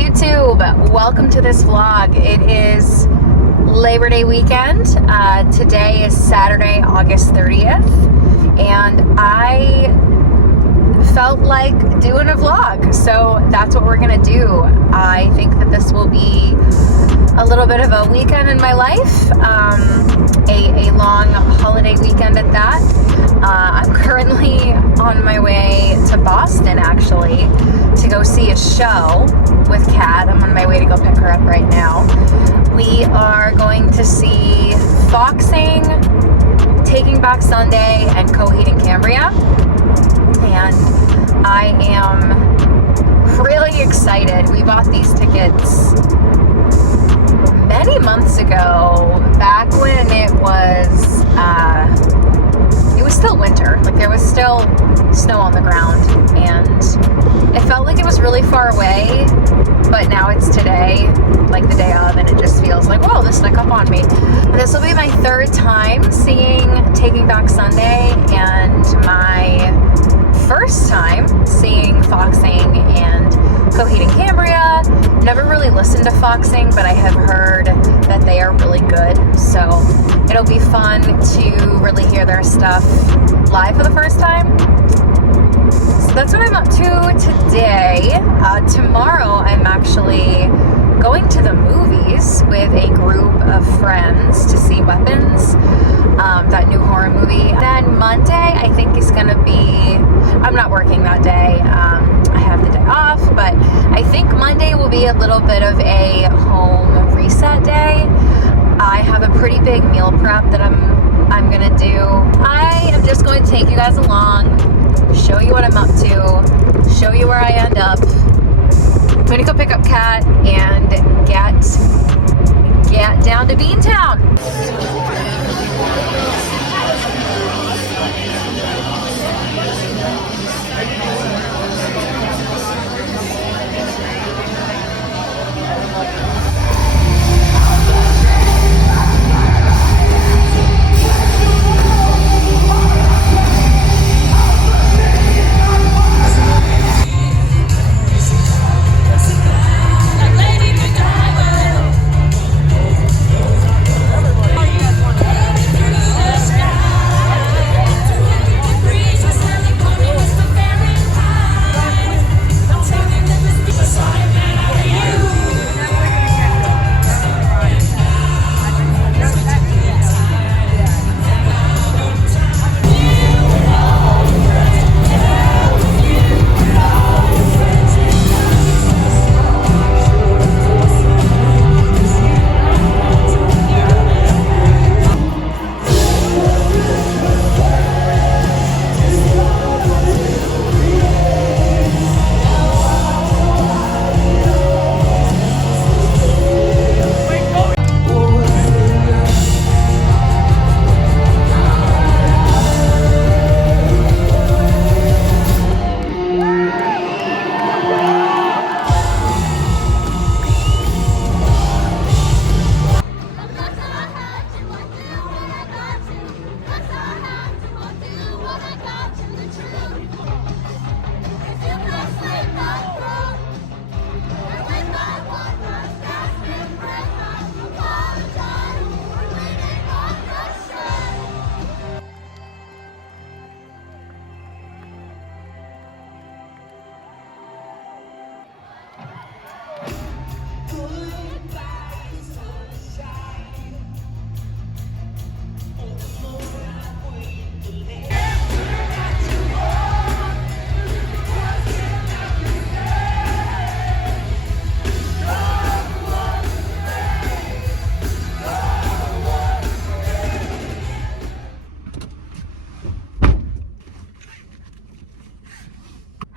YouTube, welcome to this vlog. It is Labor Day weekend. Today is Saturday, August 30th, and I felt like doing a vlog, so that's what we're gonna do. I think that this will be a little bit of a weekend in my life, a long holiday weekend at that. I'm currently on my way to Boston, actually, to go see a show with Kat. I'm on my way to go pick her up right now. We are going to see Foxing, Taking Back Sunday, and Coheed and Cambria, and I am really excited. We bought these tickets many months ago, back when it was still winter. Like, there was still snow on the ground, and it felt like it was really far away, but now it's today, like the day of, and it just feels like, whoa, this snuck up on me. This will be my third time seeing Taking Back Sunday, and my first time seeing Foxing and Coheed and Cambria. Never really listened to Foxing, but I have heard that they are really good, so it'll be fun to really hear their stuff live for the first time. So that's what I'm up to today. Tomorrow I'm actually going to the movies with a group of friends to see Weapons, that new horror movie. Then Monday I think is gonna be, I'm not working that day, I have the day off, but I think Monday will be a little bit of a home reset day. I have a pretty big meal prep that I'm gonna do. I am just going to take you guys along, show you what I'm up to, show you where I end up. I'm gonna go pick up Kat and get down to Beantown.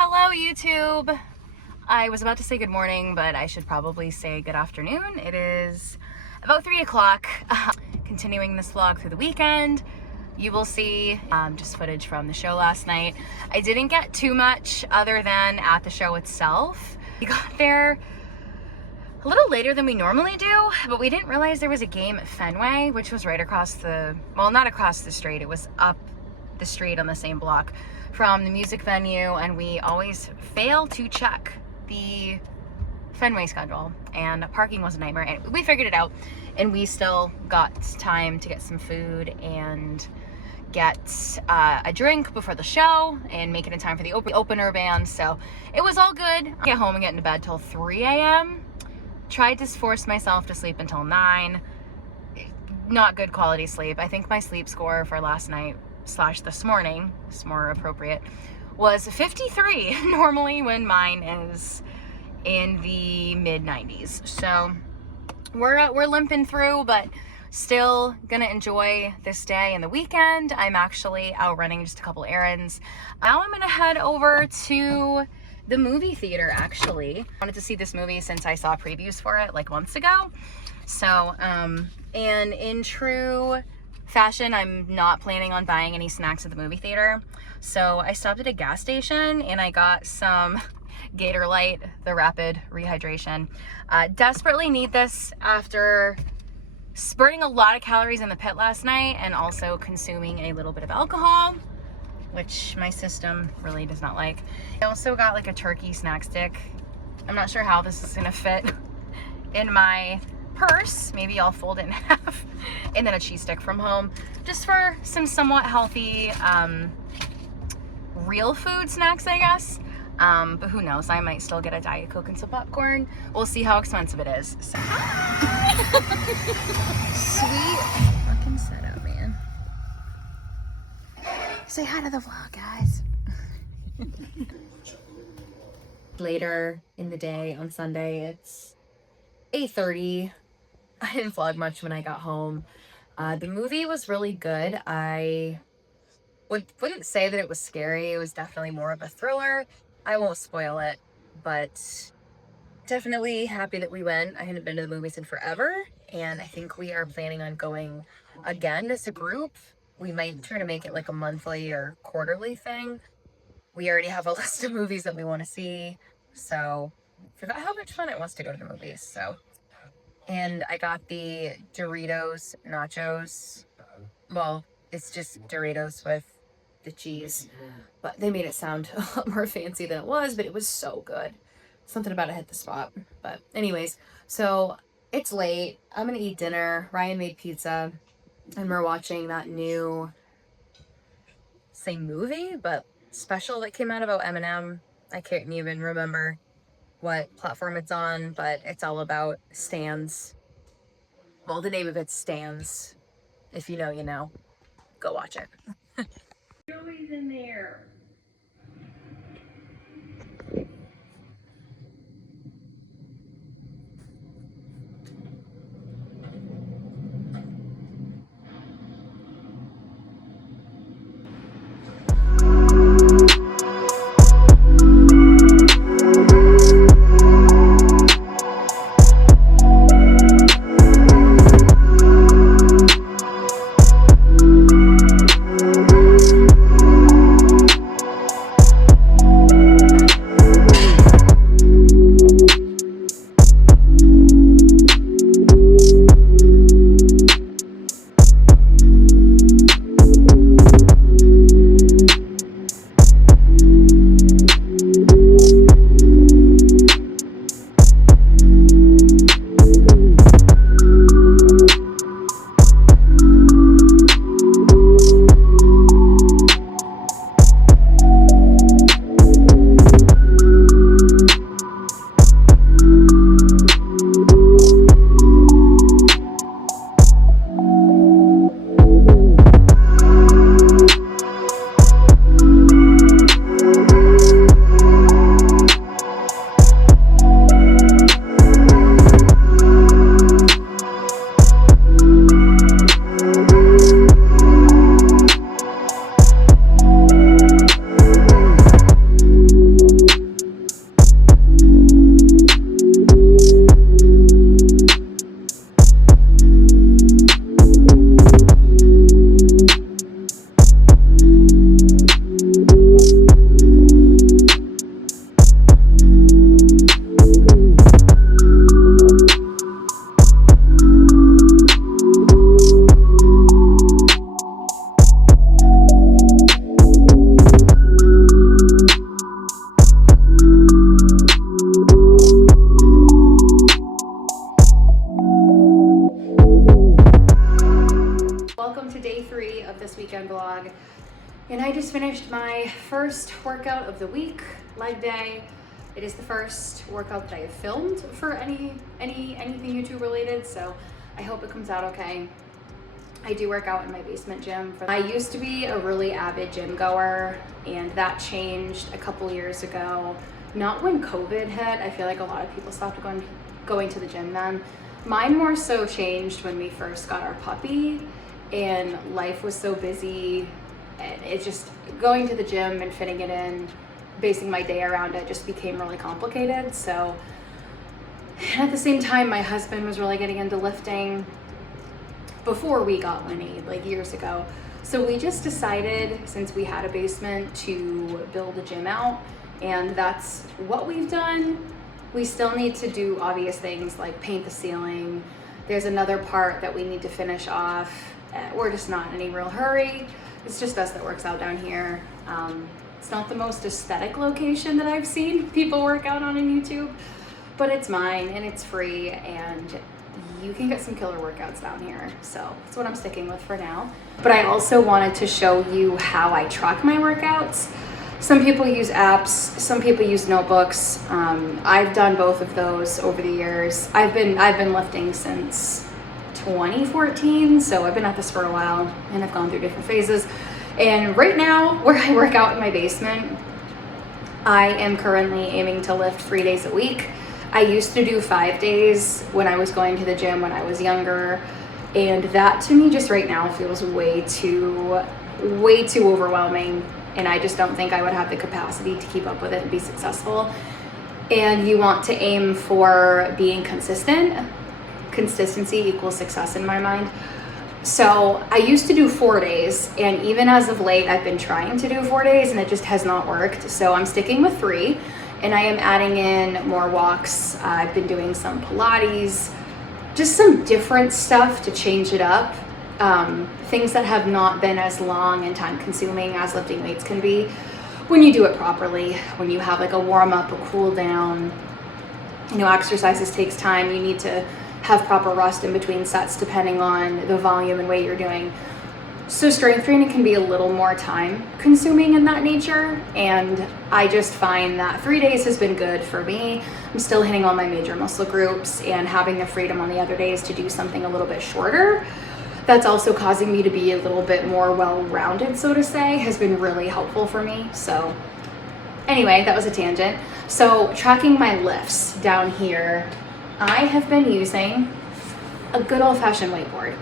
Hello YouTube! I was about to say good morning, but I should probably say good afternoon. It is about 3 o'clock. Continuing this vlog through the weekend. You will see just footage from the show last night. I didn't get too much other than at the show itself. We got there a little later than we normally do, but we didn't realize there was a game at Fenway, which was right across the, well, not across the street, it was up the street on the same block from the music venue, and we always fail to check the Fenway schedule, and parking was a nightmare, and we figured it out, and we still got time to get some food and get a drink before the show and make it in time for the opener band. So it was all good. Get home and get into bed till 3 a.m. Tried to force myself to sleep until 9. Not good quality sleep. I think my sleep score for last night / this morning, it's more appropriate, was 53 normally, when mine is in the mid 90s. So we're limping through, but still gonna enjoy this day and the weekend. I'm actually out running just a couple errands. Now I'm gonna head over to the movie theater. Actually, I wanted to see this movie since I saw previews for it like months ago. So and in true fashion, I'm not planning on buying any snacks at the movie theater. So I stopped at a gas station and I got some Gator Light, the rapid rehydration. Desperately need this after burning a lot of calories in the pit last night and also consuming a little bit of alcohol, which my system really does not like. I also got like a turkey snack stick. I'm not sure how this is gonna fit in my purse. Maybe I'll fold it in half. And then a cheese stick from home, just for some somewhat healthy real food snacks, I guess. But who knows, I might still get a Diet Coke and some popcorn. We'll see how expensive it is. So. Sweet fucking setup, man. Say hi to the vlog, guys. Later in the day on Sunday, it's 8:30. I didn't vlog much when I got home. The movie was really good. I wouldn't say that it was scary. It was definitely more of a thriller. I won't spoil it, but definitely happy that we went. I hadn't been to the movies in forever, and I think we are planning on going again as a group. We might try to make it like a monthly or quarterly thing. We already have a list of movies that we want to see, so forgot how much fun it was to go to the movies. So, and I got the Doritos nachos. Well, it's just Doritos with the cheese, but they made it sound a lot more fancy than it was, but it was so good. Something about it hit the spot. But anyways, so it's late. I'm gonna eat dinner. Ryan made pizza, and we're watching that new, same movie, but special that came out about Eminem. I can't even remember what platform it's on, but it's all about stans. Well, the name of it's Stans. If you know, you know. Go watch it. Joey's in there. weekend vlog. And I just finished my first workout of the week, leg day. It is the first workout that I have filmed for anything YouTube related, so I hope it comes out okay. I do work out in my basement gym. I used to be a really avid gym goer, and that changed a couple years ago. Not when COVID hit. I feel like a lot of people stopped going to the gym then. Mine more so changed when we first got our puppy, and life was so busy, and it just, going to the gym and fitting it in, basing my day around it, just became really complicated. So, and at the same time, my husband was really getting into lifting before we got Winnie, like years ago. So we just decided, since we had a basement, to build a gym out, and that's what we've done. We still need to do obvious things like paint the ceiling. There's another part that we need to finish off. We're just not in any real hurry. It's just us that works out down here. It's not the most aesthetic location that I've seen people work out on YouTube, but it's mine and it's free, and you can get some killer workouts down here. So that's what I'm sticking with for now. But I also wanted to show you how I track my workouts. Some people use apps, some people use notebooks. I've done both of those over the years. I've been lifting since 2014, so I've been at this for a while, and I've gone through different phases. And right now, where I work out in my basement, I am currently aiming to lift 3 days a week. I used to do 5 days when I was going to the gym when I was younger, and that to me just right now feels way too overwhelming, and I just don't think I would have the capacity to keep up with it and be successful. And you want to aim for being consistent. Consistency equals success in my mind. So I used to do 4 days, and even as of late, I've been trying to do 4 days, and it just has not worked. So I'm sticking with 3. And I am adding in more walks. I've been doing some Pilates, just some different stuff to change it up. Things that have not been as long and time consuming as lifting weights can be when you do it properly, when you have like a warm up, a cool down. You know, exercises takes time. You need to have proper rest in between sets depending on the volume and weight you're doing. So strength training can be a little more time consuming in that nature, and I just find that 3 days has been good for me. I'm still hitting all my major muscle groups, and having the freedom on the other days to do something a little bit shorter, that's also causing me to be a little bit more well-rounded, so to say, has been really helpful for me. So anyway, that was a tangent. So tracking my lifts down here, I have been using a good old-fashioned whiteboard.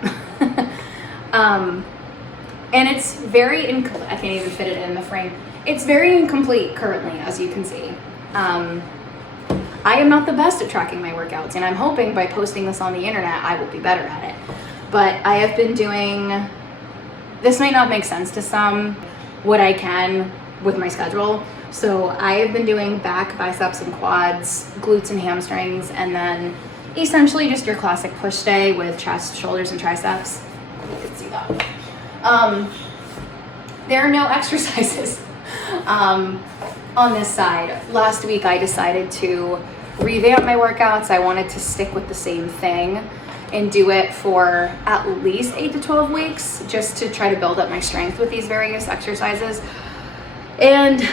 And it's very incomplete. I can't even fit it in the frame. It's very incomplete currently, as you can see. I am not the best at tracking my workouts, and I'm hoping by posting this on the internet, I will be better at it. But I have been doing, this might not make sense to some, what I can with my schedule. So I have been doing back, biceps, and quads, glutes and hamstrings, and then essentially just your classic push day with chest, shoulders, and triceps. You can see that. There are no exercises on this side. Last week I decided to revamp my workouts. I wanted to stick with the same thing and do it for at least 8 to 12 weeks just to try to build up my strength with these various exercises. And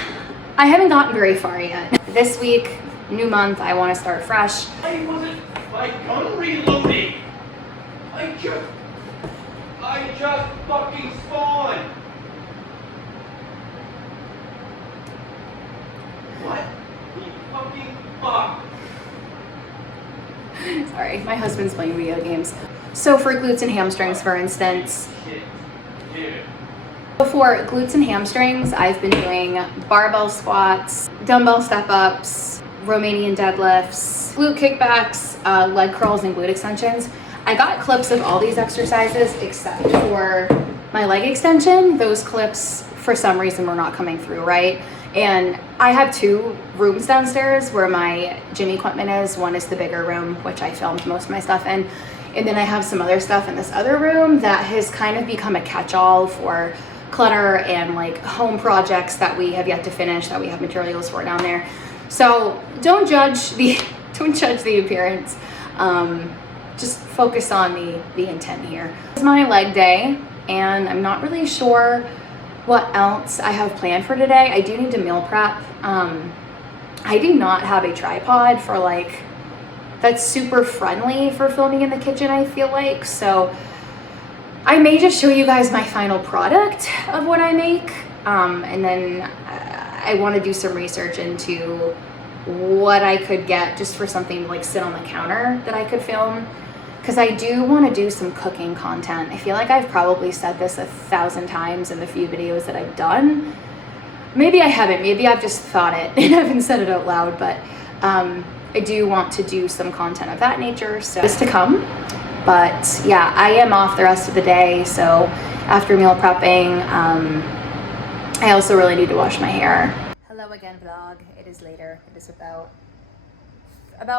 I haven't gotten very far yet. This week, new month, I want to start fresh. I wasn't my gun reloading. I just fucking spawned. What the fucking fuck? Sorry, my husband's playing video games. So for glutes and hamstrings, for instance, for glutes and hamstrings, I've been doing barbell squats, dumbbell step-ups, Romanian deadlifts, glute kickbacks, leg curls, and glute extensions. I got clips of all these exercises except for my leg extension. Those clips, for some reason, were not coming through right. And I have 2 rooms downstairs where my gym equipment is. One is the bigger room, which I filmed most of my stuff in. And then I have some other stuff in this other room that has kind of become a catch-all for clutter and like home projects that we have yet to finish, that we have materials for down there. So don't judge the appearance. Just focus on the intent here. It's my leg day. and I'm not really sure what else I have planned for today. I do need to meal prep. I do not have a tripod for like, that's super friendly for filming in the kitchen, I feel like. So I may just show you guys my final product of what I make. And then I want to do some research into what I could get just for something to like sit on the counter that I could film. Because I do want to do some cooking content. I feel like I've probably said this 1,000 times in the few videos that I've done. Maybe I haven't, maybe I've just thought it and haven't said it out loud, but I do want to do some content of that nature, so it's to come. But yeah, I am off the rest of the day, so after meal prepping, I also really need to wash my hair. Hello again, vlog. It is later. It is about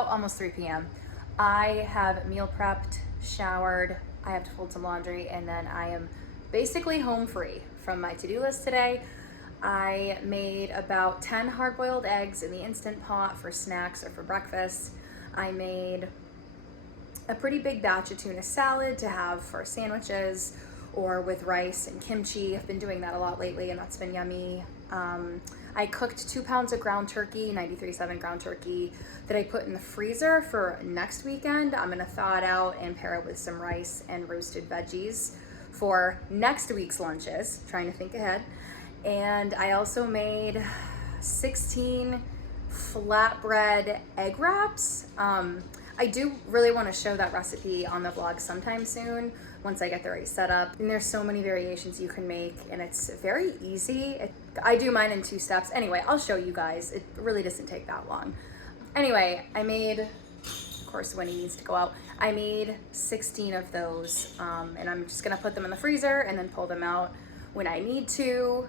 almost 3 p.m. I have meal prepped, showered, I have to fold some laundry, and then I am basically home free from my to-do list today. I made about 10 hard-boiled eggs in the Instant Pot for snacks or for breakfast. I made a pretty big batch of tuna salad to have for sandwiches or with rice and kimchi. I've been doing that a lot lately, and that's been yummy. I cooked 2 pounds of ground turkey, 93.7 ground turkey, that I put in the freezer for next weekend. I'm gonna thaw it out and pair it with some rice and roasted veggies for next week's lunches, trying to think ahead. And I also made 16 flatbread egg wraps. I do really want to show that recipe on the vlog sometime soon once I get the right setup. And there's so many variations you can make, and it's very easy. I do mine in 2 steps. Anyway, I'll show you guys. It really doesn't take that long. Anyway, I made, of course, when he needs to go out, I made 16 of those, and I'm just gonna put them in the freezer and then pull them out when I need to,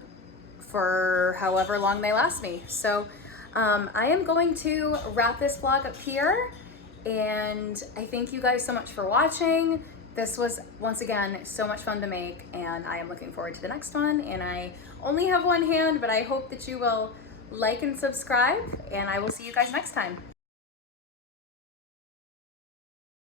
for however long they last me. So I am going to wrap this vlog up here, and I thank you guys so much for watching. This was, once again, so much fun to make, and I am looking forward to the next one. And I only have one hand, but I hope that you will like and subscribe, and I will see you guys next time.